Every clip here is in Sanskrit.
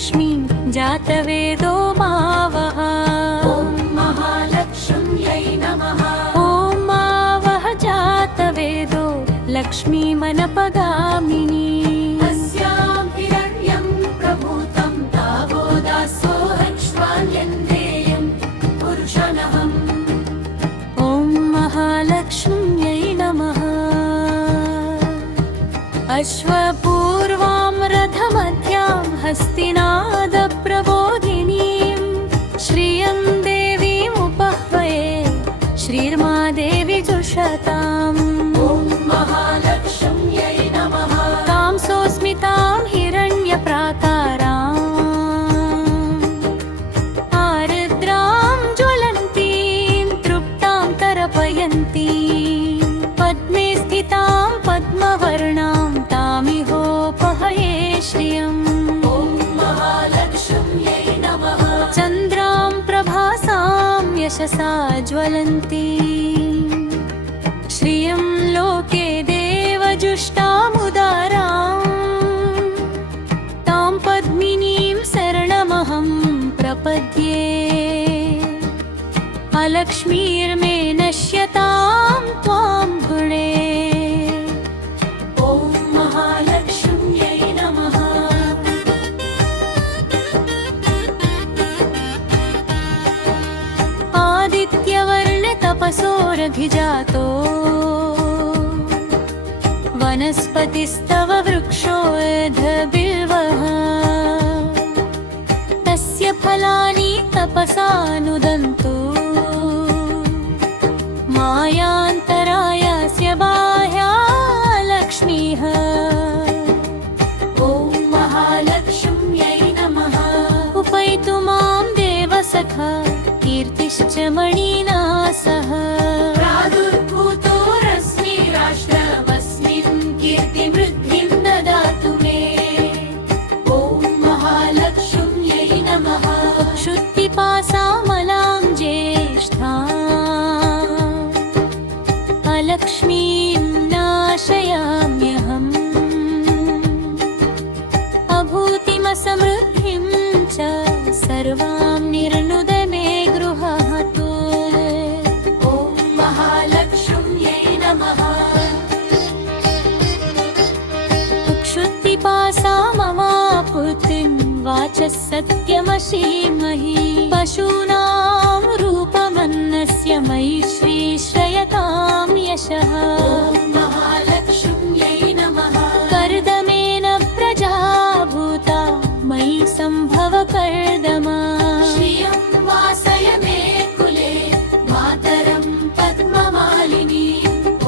लक्ष्मीं जातवेदो मावः। ॐ महालक्ष्म्यै नमः। ॐ मावः जातवेदो लक्ष्मीमनपगामिनी। अस्यां हिरण्यं प्रभूतं तावोदासोऽहक्ष्वान्यन्देयं पुरुषनहम्। ॐ महालक्ष्म्यै नमः। अश्वपूर्वां रथमध्यां हस्तिनादप्रबोधिनीं श्रियं देवीमुपह्वये श्रीर्मादेवी जुषताम्। ॐ महालक्ष्म्यै नमः। तां सोऽस्मितां हिरण्यप्राकाराम् आर्द्रां ज्वलन्तीं तृप्तां तर्पयन्तीं पद्मे स्थितां पद्मवर्णां तामिहोपहये श्रियम्। ॐ महालक्ष्म्यै नमः। चन्द्रां प्रभासां यशसा ज्वलन्तीं श्रियं लोके देवजुष्टामुदारां तां पद्मिनीं शरणमहं प्रपद्ये। अलक्ष्मीर्मे नश्यतां त्वां गुणे। ॐ महालक्ष्म्यै नमः। आदित्यवर्णतपसोरभिजातो वनस्पतिस्तव वृक्षोऽर्धबिल्वः तस्य फलानि तपसानुदन्तु मायान्तरायस्य बाह्या लक्ष्मीः। ॐ महालक्ष्म्यै नमः। उपैतु मां देवसखा कीर्तिश्च मणिना सह। प्रादुर्भूतो रश्मिराष्ट्रमस्मिन् कीर्तिवृद्धिं ददातु मे। ॐ महालक्ष्म्यै नमः। क्षुत्पिपासामलां ज्येष्ठाम् अलक्ष्मीं नाशयाम्यहम्। अभूतिमसमृद्धिं च सर्वां निर्नुद मे गृहातु। ॐ महालक्ष्म्यै नमः। क्षुत्पिपासा ममापुत्रीं वाचः सत्यमशीमहि। पशूनां रूपमन्नस्य मयि श्रीश्रयतां यशः। ॐ महालक्ष्म्यै नमः। कर्दमेन प्रजा भूता मयि सम्भव कर्दमा। श्रियं वासय मे कुले मातरं पद्ममालिनी।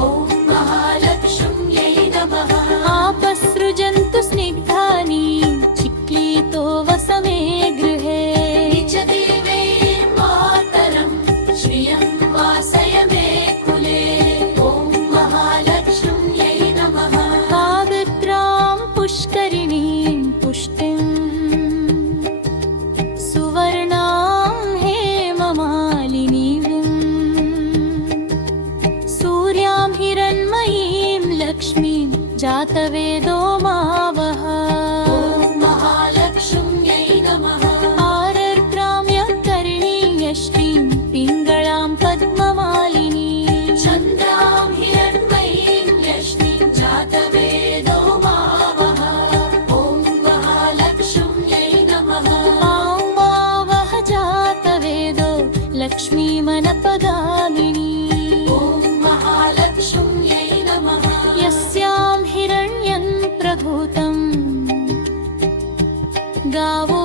ॐ महालक्ष्म्यै नमः। आपसृजन्तु स्निग्धानि चिक्लीतो वस मे गृहे। निजदेवे मातरं श्रियं वासय मे कुले। ॐ महालक्ष्म्यै नमः। काव्यत्रां पुष्करिणीं पुष्टिं सुवर्णां हेममालिनीं सूर्यां हिरण्मयीं लक्ष्मीं जातवेदो मावः। ॐ महालक्ष्म्यै नमः। आर्द्राम्यकर्णीं यष्टीं पिङ्गळां पद्ममालिनीं चन्द्रां हिरण्मयीं यष्टिं जातवेदो मावः। ॐ महालक्ष्म्यै नमः। तां मावः जातवेदो लक्ष्मीमनपगामिनी। ॐ महालक्ष्म्यै नमः। यस्यां हिरण्यं प्रभूतं गावो